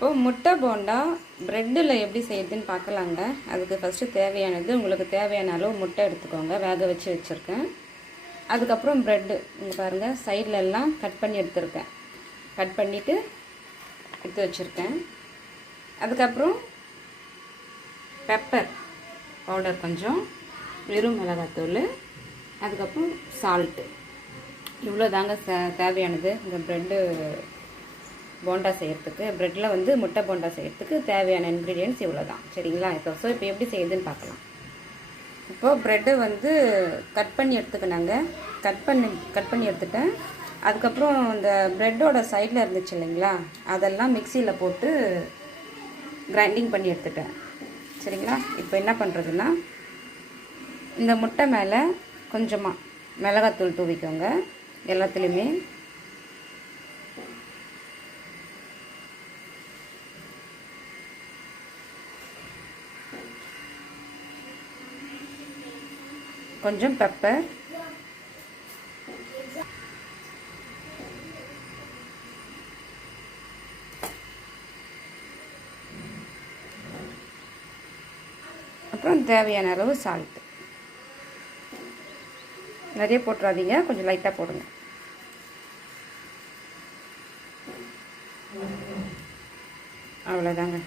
இப்போது முட்டை போண்டா ப்ரெட்டில் எப்படி செய்யுதுன்னு பார்க்கலாங்க. அதுக்கு ஃபஸ்ட்டு தேவையானது, உங்களுக்கு தேவையான அளவு முட்டை எடுத்துக்கோங்க. வேக வச்சு வச்சுருக்கேன். அதுக்கப்புறம் ப்ரெட்டு இங்கே பாருங்கள், சைடில் எல்லாம் கட் பண்ணி எடுத்துருக்கேன். கட் பண்ணிவிட்டு எடுத்து வச்சுருக்கேன். அதுக்கப்புறம் பெப்பர் பவுடர் கொஞ்சம், வெறும் மிளகாத்தூள், அதுக்கப்புறம் சால்ட்டு. இவ்வளோ தாங்க தேவையானது இந்த ப்ரெட்டு போண்டா செய்கிறதுக்கு. ப்ரெட்டில் வந்து முட்டை போண்டா செய்கிறதுக்கு தேவையான இன்க்ரீடியன்ட்ஸ் இவ்வளோ தான். சரிங்களா? இப்போ எப்படி செய்யுதுன்னு பார்க்கலாம். இப்போது ப்ரெட்டை வந்து கட் பண்ணி எடுத்துக்கினாங்க. கட் பண்ணி எடுத்துட்டேன். அதுக்கப்புறம் இந்த ப்ரெட்டோட சைடில் இருந்துச்சு இல்லைங்களா, அதெல்லாம் மிக்சியில் போட்டு கிரைண்டிங் பண்ணி எடுத்துட்டேன். சரிங்களா? இப்போ என்ன பண்ணுறதுன்னா, இந்த முட்டை மேலே கொஞ்சமாக மிளகாத்தூள் தூவிக்கோங்க. எல்லாத்துலேயுமே கொஞ்சம் பெப்பர், அப்புறம் தேவையான அளவு சால்ட்டு. நிறைய போட்டுறாதீங்க, கொஞ்சம் லைட்டாக போடுங்க. அவ்வளோதாங்க.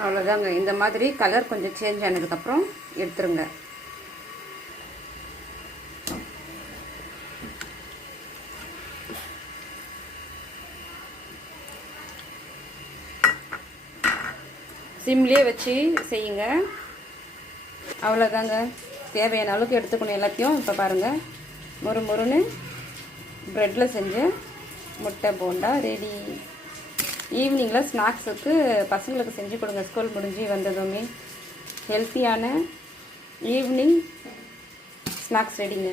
அவ்வளோதாங்க. இந்த மாதிரி கலர் கொஞ்சம் சேஞ்ச் ஆனதுக்கப்புறம் எடுத்துருங்க. சிம்லேயே வச்சு செய்யுங்க. அவ்வளோதாங்க, தேவையான அளவுக்கு எடுத்துக்கணும் எல்லாத்தையும். இப்போ பாருங்கள், முறுன்னு ப்ரெட்டில் செஞ்ச முட்டை போண்டா ரெடி. ஈவினிங்கில் ஸ்நாக்ஸுக்கு பசங்களுக்கு செஞ்சு கொடுங்க. ஸ்கூல் முடிஞ்சு வந்ததுமே ஹெல்த்தியான ஈவினிங் ஸ்நாக்ஸ் ரெடிங்க.